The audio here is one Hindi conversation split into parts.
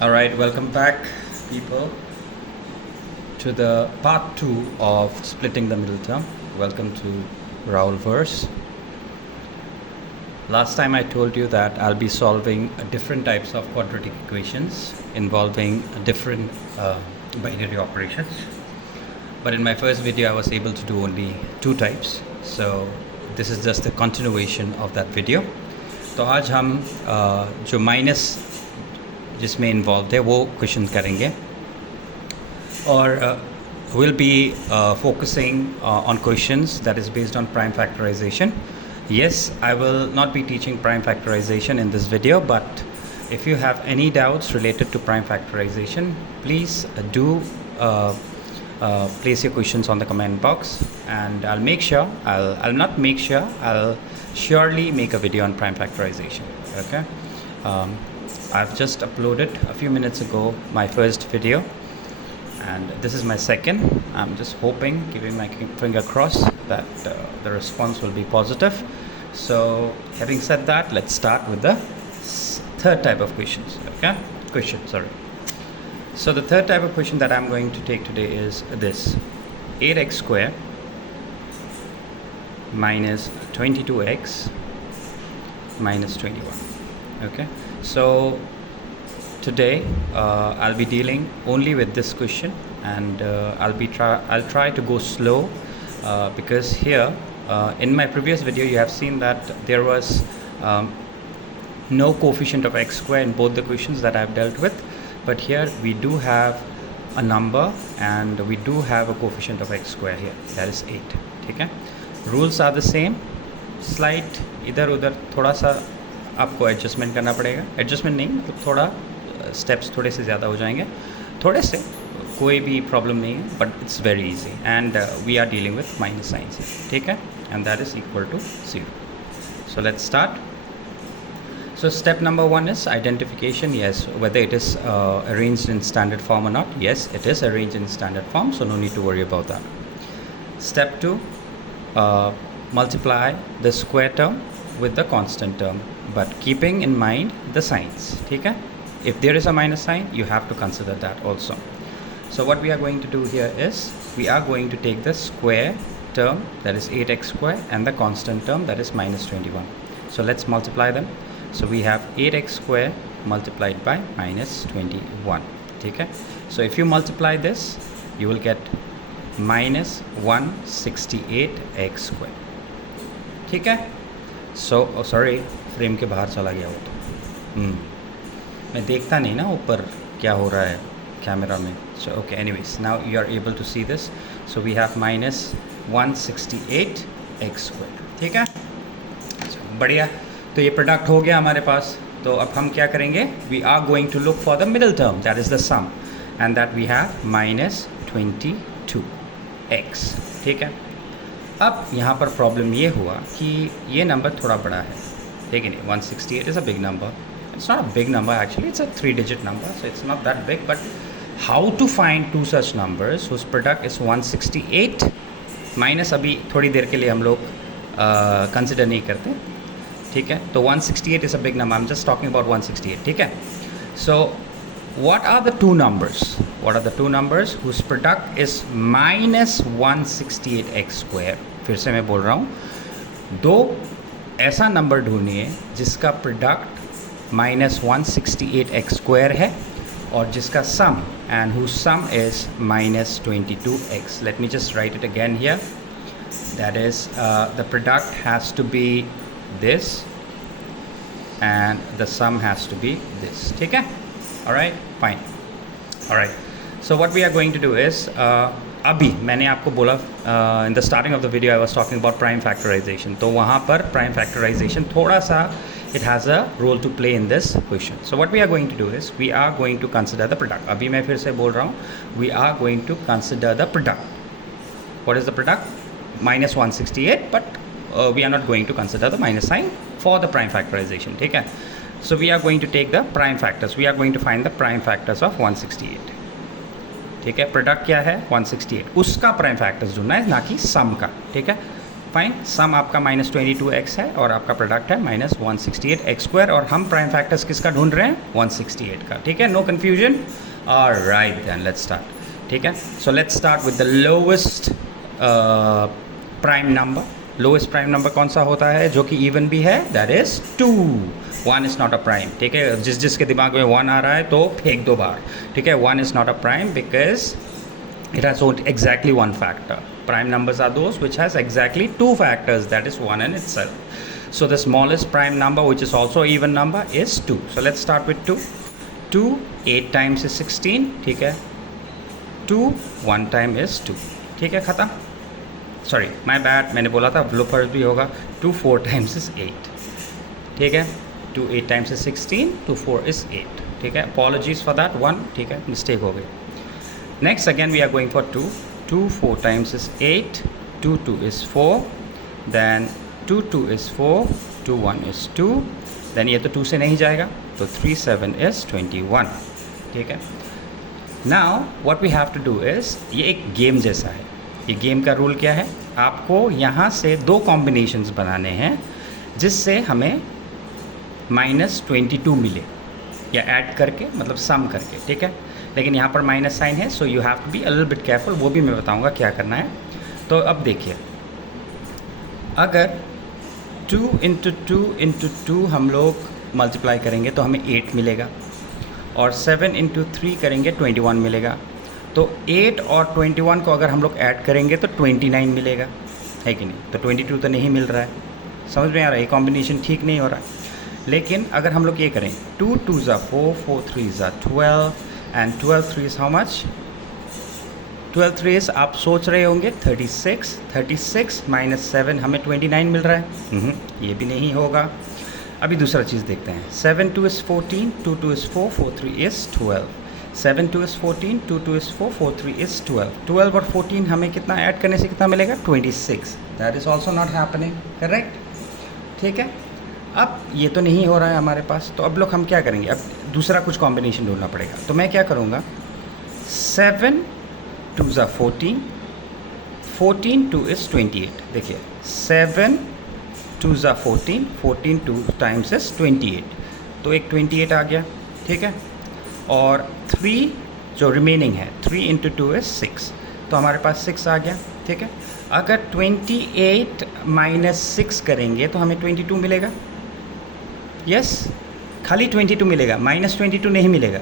All right, welcome back, people, to the part 2 of splitting the middle term. Welcome to Raoul Verse. Last time I told you that I'll be solving different types of quadratic equations involving different binary operations. But in my first video, I was able to do only 2 types. So this is just a continuation of that video. तो आज हम जो माइनस जिसमें इन्वॉल्व है वो क्वेश्चन करेंगे और will be focusing on questions that is based on prime factorisation. Yes, I will not be teaching prime factorization in this video, but if you have any doubts related to prime factorization, please do place your questions on the comment box, and I'll make sure, I'll not make sure, I'll surely make a video on prime factorization. Okay, I've just uploaded a few minutes ago my first video, and this is my second. I'm just hoping, giving my finger crossed, that the response will be positive. So having said that, let's start with the third type of questions. So the third type of question that I'm going to take today is this: 8x square minus 22x minus 21. Okay, so today I'll be dealing only with this question, and I'll try to go slow because here in my previous video you have seen that there was no coefficient of x square in both the questions that I've dealt with, but here we do have a number and we do have a coefficient of x square here, that is 8. ठीक है, rules are the same, slight इधर उधर थोड़ा सा आपको एडजस्टमेंट करना पड़ेगा. एडजस्टमेंट नहीं, मतलब थोड़ा स्टेप्स थोड़े से ज़्यादा हो जाएंगे, थोड़े से, कोई भी प्रॉब्लम नहीं है, but it's very easy. And we are dealing with minus signs, ठीक है, and that is equal to 0. So let's start. So step number 1 is identification. Yes, whether it is arranged in standard form or not. Yes, it is arranged in standard form, so no need to worry about that. Step 2, multiply the square term with the constant term, but keeping in mind the signs. ठीक है, if there is a minus sign, you have to consider that also. So what we are going to do here is we are going to take the square term, that is 8x square, and the constant term, that is minus 21. So let's multiply them. So we have 8x square multiplied by minus 21. ठीक है, so if you multiply this, you will get minus 168x square. ठीक है, so sorry, फ्रेम के बाहर चला गया वो तो मैं देखता नहीं ना ऊपर क्या हो रहा है कैमरा में. So okay, anyways, now you are able to see this. So we have minus 168x square. ठीक है, so, बढ़िया. तो ये प्रोडक्ट हो गया हमारे पास. तो अब हम क्या करेंगे, we are going to look for the middle term, that is the sum, and that we have minus 22x. ठीक है, अब यहाँ पर प्रॉब्लम ये हुआ कि ये नंबर थोड़ा बड़ा है, ठीक है नहीं, 168 is a big number. It's not a big number actually, it's a 3-digit number, so it's not that big. But how to find two such numbers whose product is 168 minus, अभी थोड़ी देर के लिए हम लोग कंसिडर नहीं करते. ठीक है, तो 168 is a big number, I am just talking about 168. ठीक है, सो what are the two numbers? What are the two numbers whose product is minus 168x square? फिर से मैं बोल रहा हूँ, दो ऐसा नंबर ढूंढिए जिसका प्रोडक्ट माइनस 168x स्क्वायर है और जिसका सम, and whose sum is minus 22x. Let me just write it again here. That is, the product has to be this and the sum has to be this. ठीक है, alright, fine. Alright, so what we are going to do is अभी मैंने आपको बोला in the starting of the video I was talking about prime factorization. तो वहाँ पर prime factorization थोड़ा सा it has a role to play in this question. So what we are going to do is we are going to consider the product. अभी मैं फिर से बोल रहा हूँ, we are going to consider the product. What is the product? Minus 168, but we are not going to consider the minus sign for the prime factorization. ठीक है, so we are going to take the prime factors. We are going to find the prime factors of 168. ठीक है, प्रोडक्ट क्या है 168, उसका प्राइम फैक्टर्स ढूंढना है, ना कि सम का. ठीक है, फाइन, सम आपका -22x है और आपका प्रोडक्ट है -168x², और हम प्राइम फैक्टर्स किसका ढूंढ रहे हैं? 168 का, ठीक है, no confusion. Alright then let's start, ठीक है। So let's start with the lowest prime number. Lowest prime number कौन सा होता है जो कि इवन भी है? That is 2। 1 is not a prime, ठीक है। जिसके दिमाग में 1 आ रहा है तो फेंक दो बाहर, ठीक है। 1 is not a prime because it has exactly one factor. Prime numbers are those which has exactly 2 factors, that is 1 in itself. So the smallest prime number, which is also even number, is 2. So let's start with 2. 2 8 times is 16, ठीक है। 2 1 time is 2, ठीक है, ख़त्म। सॉरी माय बैड, मैंने बोला था ब्लूपर्स भी होगा। 2 4 times is 8, ठीक है। 2 8 times is 16, 2 4 is 8, ठीक है। Apologies for that one, ठीक है, मिस्टेक हो गई। Next again we are going for 2. 2 4 times is 8, 2 2 is 4, then 2 2 is 4, 2 1 is 2, then ये तो 2 से नहीं जाएगा तो 3 7 is 21, ठीक है। Now what we have to do is, ये एक गेम जैसा है। ये गेम का रूल क्या है? आपको यहाँ से 2 कॉम्बिनेशंस बनाने हैं जिससे हमें -22 मिले, या ऐड करके मतलब सम करके, ठीक है। लेकिन यहाँ पर माइनस साइन है, so you have to be a little bit careful. वो भी मैं बताऊँगा क्या करना है। तो अब देखिए, अगर 2 × 2 × 2 हम लोग मल्टीप्लाई करेंगे तो हमें 8 मिलेगा, और 7 × 3 करेंगे 21 मिलेगा। तो 8 और 21 को अगर हम लोग ऐड करेंगे तो 29 मिलेगा, है कि नहीं? तो 22 तो नहीं मिल रहा है, समझ में आ रहा है? ये कॉम्बिनेशन ठीक नहीं हो रहा है। लेकिन अगर हम लोग ये करें 2 2 ज़ा 4, 4 3 ज़ा 12, एंड 12 3 हाउ मच? 12 3 आप सोच रहे होंगे 36, 36 - 7 हमें 29 मिल रहा है। ये भी नहीं होगा। अभी दूसरा चीज़ देखते हैं। 7 2 is 14, 2 2 is 4, 4 3 is 12। 7 2 is 14, 2 2 is 4, 4 3 is 12। 12 और 14 हमें कितना ऐड करने से कितना मिलेगा? 26। That is also not happening, correct, ठीक है। अब ये तो नहीं हो रहा है हमारे पास, तो अब लोग हम क्या करेंगे? अब दूसरा कुछ कॉम्बिनेशन ढूंढना पड़ेगा। तो मैं क्या करूँगा, 7 2 ज़ा 14, 14 2 is 28। देखिए 7 2 ज़ा 14, 14 2 times is 28, तो एक 28 आ गया, ठीक है। और 3 जो रिमेनिंग है, 3 × 2 is 6, तो हमारे पास 6 आ गया, ठीक है। अगर 28 - 6 करेंगे तो हमें 22 मिलेगा। यस, खाली 22 मिलेगा, -22 नहीं मिलेगा,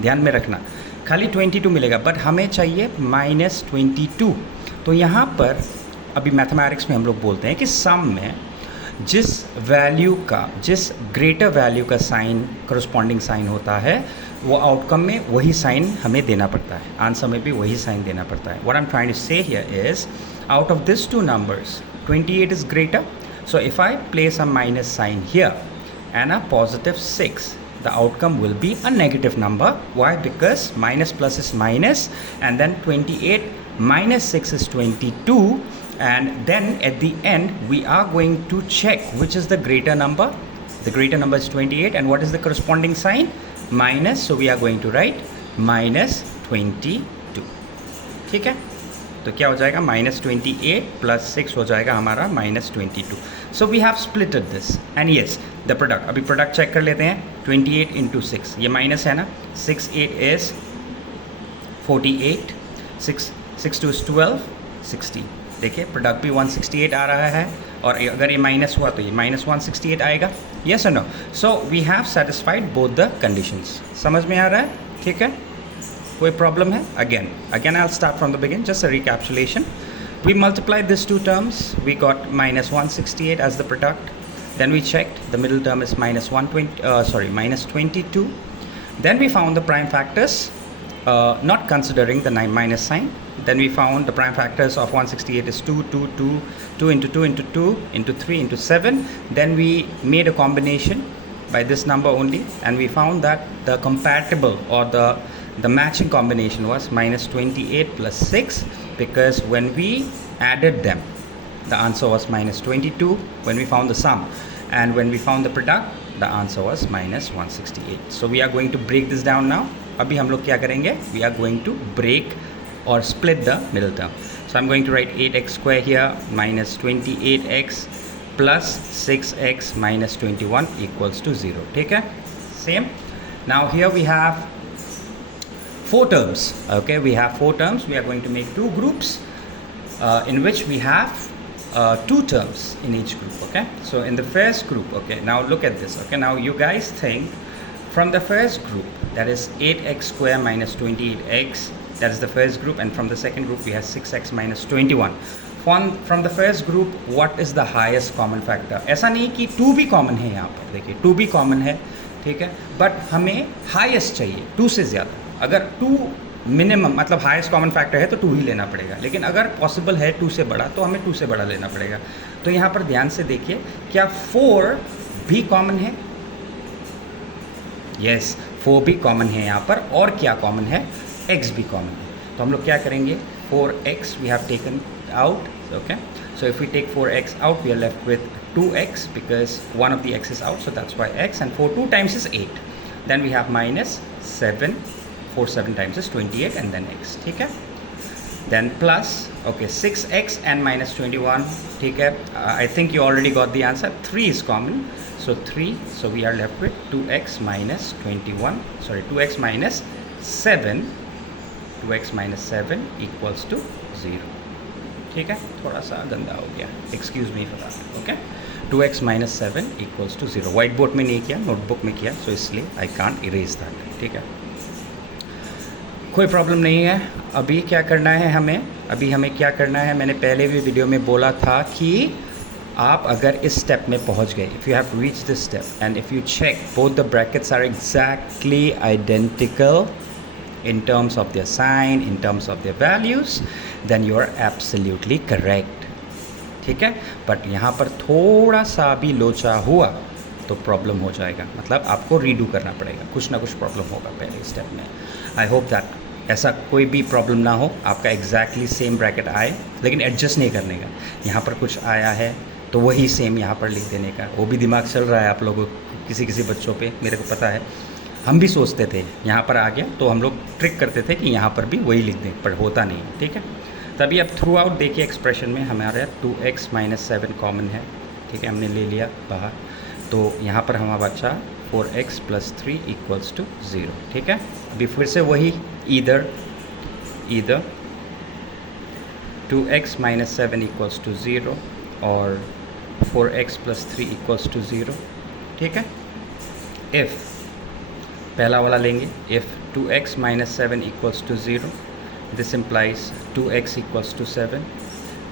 ध्यान में रखना। खाली 22 मिलेगा, बट हमें चाहिए -22। तो यहाँ पर अभी मैथमेटिक्स में हम लोग बोलते हैं कि सम में जिस वैल्यू का, जिस ग्रेटर वैल्यू का साइन करस्पॉन्डिंग साइन होता है, वो आउटकम में वही साइन हमें देना पड़ता है, आंसर में भी वही साइन देना पड़ता है। What I am trying to say here is, out of this 2 numbers 28 is greater, so if I place a minus sign here and a +6, the outcome will be a negative number. Why? Because minus plus is minus, and then 28 - 6 is 22, and then at the end we are going to check which is the greater number. The greater number is 28, and what is the corresponding sign? Minus, so we are going to write -22, ठीक है। तो क्या हो जाएगा? -28 + 6 हो जाएगा हमारा -22। So we have splitted this, and yes the product, अभी प्रोडक्ट चेक कर लेते हैं। 28 × 6, ये माइनस है ना, 6 8 is 48, 6 2 is 12, 60। देखिए प्रोडक्ट भी 168 आ रहा है, और अगर ये माइनस हुआ तो ये -168 आएगा। येस और no? So we have satisfied both the conditions. समझ में आ रहा है? ठीक है, कोई प्रॉब्लम है? Again I will start from the begin, just a recapsulation. We multiplied these 2 terms, we got -168 as the product. Then we checked, the middle term is -22. Then we found the prime factors, not considering the minus sign. Then we found the prime factors of 168 is 2, 2, 2, 2 × 2 × 2 × 3 × 7. Then we made a combination by this number only, and we found that the compatible or the matching combination was -28 + 6, because when we added them, the answer was -22 when we found the sum, and when we found the product, the answer was -168. So we are going to break this down now. अभी हम लोग क्या करेंगे? We are going to break or split the middle term. So I'm going to write 8x square here minus 28x plus 6x minus 21 equals to 0. ठीक है, same. Now here we have 4 terms. Okay, we have 4 terms. We are going to make 2 groups in which we have 2 terms in each group. Okay, so in the first group, okay, now look at this. Okay, now you guys think from the first group, that is 8x square minus 28x, that is the first group, and from the second group we have 6x minus 21. From the first group, what is the highest common factor? ऐसा नहीं कि 2 भी कॉमन है यहाँ पर, देखिए 2 भी कॉमन है, ठीक है, बट हमें हाईएस्ट चाहिए 2 से ज़्यादा. अगर 2 मिनिमम मतलब हाईएस्ट कॉमन फैक्टर है तो 2 ही लेना पड़ेगा, लेकिन अगर पॉसिबल है 2 से बड़ा तो हमें 2 से बड़ा लेना पड़ेगा. तो यहाँ पर ध्यान से देखिए, क्या 4 भी कॉमन है? यस, 4 भी कॉमन है यहाँ पर. और क्या कॉमन है? x भी कॉमन है. तो हम लोग क्या करेंगे, 4x we have taken out. Okay, so if we take 4x out, we are left with 2x because one of the x is out, so that's why x, and 4 2 times is 8. Then we have minus 7, 4 7 times is 28, and then x. ठीक है, then plus, okay, 6x and minus 21. ठीक है, I think you already got the answer. 3 is common, so 3, so we are left with 2x minus 21, sorry, 2x minus 7, 2x minus 7 equals to 0. ठीक है, थोड़ा सा गंदा हो गया, excuse me for that. Okay, 2x minus 7 equals to 0. White board में नहीं किया, नोटबुक में किया, सो इसलिए आई कांट इरेज दैट. ठीक है, कोई प्रॉब्लम नहीं है. अभी क्या करना है हमें, अभी हमें क्या करना है, मैंने पहले भी वीडियो में बोला था कि आप अगर इस स्टेप में पहुंच गए, if you have reach this step and if you check both the brackets are exactly identical in terms of their sign, in terms of their values, then you are absolutely correct. ठीक है, बट यहाँ पर थोड़ा सा भी लोचा हुआ तो प्रॉब्लम हो जाएगा, मतलब आपको रीडू करना पड़ेगा, कुछ ना कुछ प्रॉब्लम होगा पहले स्टेप में. आई होप दैट ऐसा कोई भी प्रॉब्लम ना हो, आपका एग्जैक्टली सेम ब्रैकेट आए, लेकिन एडजस्ट नहीं करने का. यहाँ पर कुछ आया है तो वही सेम यहाँ पर लिख देने का. वो भी दिमाग चल रहा है आप लोगों को, किसी किसी बच्चों पे, मेरे को पता है. हम भी सोचते थे यहाँ पर आ गया तो हम लोग ट्रिक करते थे कि यहाँ पर भी वही लिख दें, पर होता नहीं है. ठीक है, तभी अब थ्रू आउट देखिए एक्सप्रेशन में हमारा 2x माइनस 7 कॉमन है. ठीक है, हमने ले लिया बाहर, तो यहाँ पर हमारा बचा 4x प्लस 3 इक्वल्स टू 0. ठीक है, अभी फिर से वही either 2x minus 7 equals to 0 और 4x प्लस 3 इक्वल्स टू 0. ठीक है, इफ़ पहला वाला लेंगे, if 2x minus 7 equals to 0, this implies 2x equals to 7,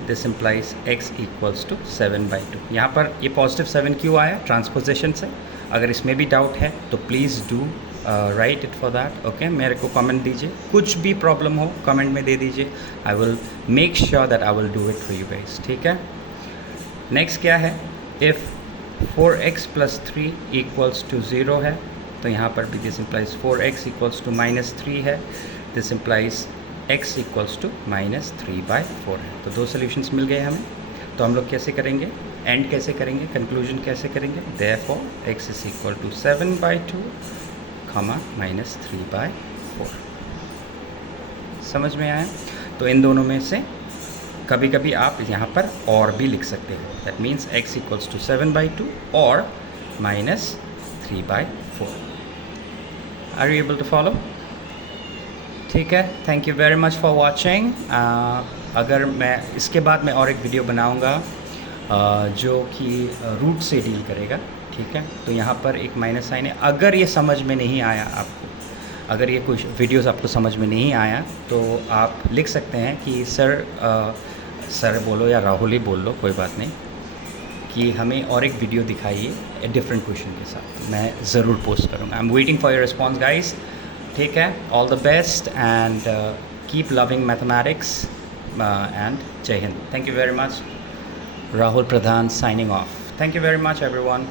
this implies x equals to 7/2. यहाँ पर ये पॉजिटिव 7 क्यों आया? ट्रांसपोजिशन से. अगर इसमें भी डाउट है तो please do right it for that. Okay, मेरे को कमेंट दीजिए, कुछ भी प्रॉब्लम हो कमेंट में दे दीजिए. I will make sure that I will do it for you guys. ठीक है, नेक्स्ट क्या है, if 4x plus 3 equals to 0 है, तो यहाँ पर भी this implies 4x equals to minus 3 है, this implies x equals to minus 3/4 है. तो 2 सोल्यूशंस मिल गए हमें. तो हम लोग कैसे करेंगे, एंड कैसे करेंगे, कंक्लूजन कैसे करेंगे, therefore x is equal to 7/2 minus 3/4. समझ में आया? तो इन दोनों में से कभी कभी आप यहाँ पर और भी लिख सकते हो. That means x equals to 7/2 और minus 3/4. Are you able to follow? ठीक है, thank you very much for watching. अगर मैं इसके बाद मैं और एक वीडियो बनाऊंगा जो कि रूट से डील करेगा. ठीक है, तो यहाँ पर एक माइनस साइन है. अगर ये समझ में नहीं आया आपको, अगर ये कुछ वीडियोस आपको समझ में नहीं आया तो आप लिख सकते हैं कि सर बोलो या राहुल ही बोल लो, कोई बात नहीं, कि हमें और एक वीडियो दिखाइए डिफरेंट क्वेश्चन के साथ. मैं ज़रूर पोस्ट करूँगा. I am waiting for your response guys. ठीक है, all the best and keep loving mathematics and Jai Hind. Thank you very much. Rahul Pradhan signing off. Thank you very much everyone.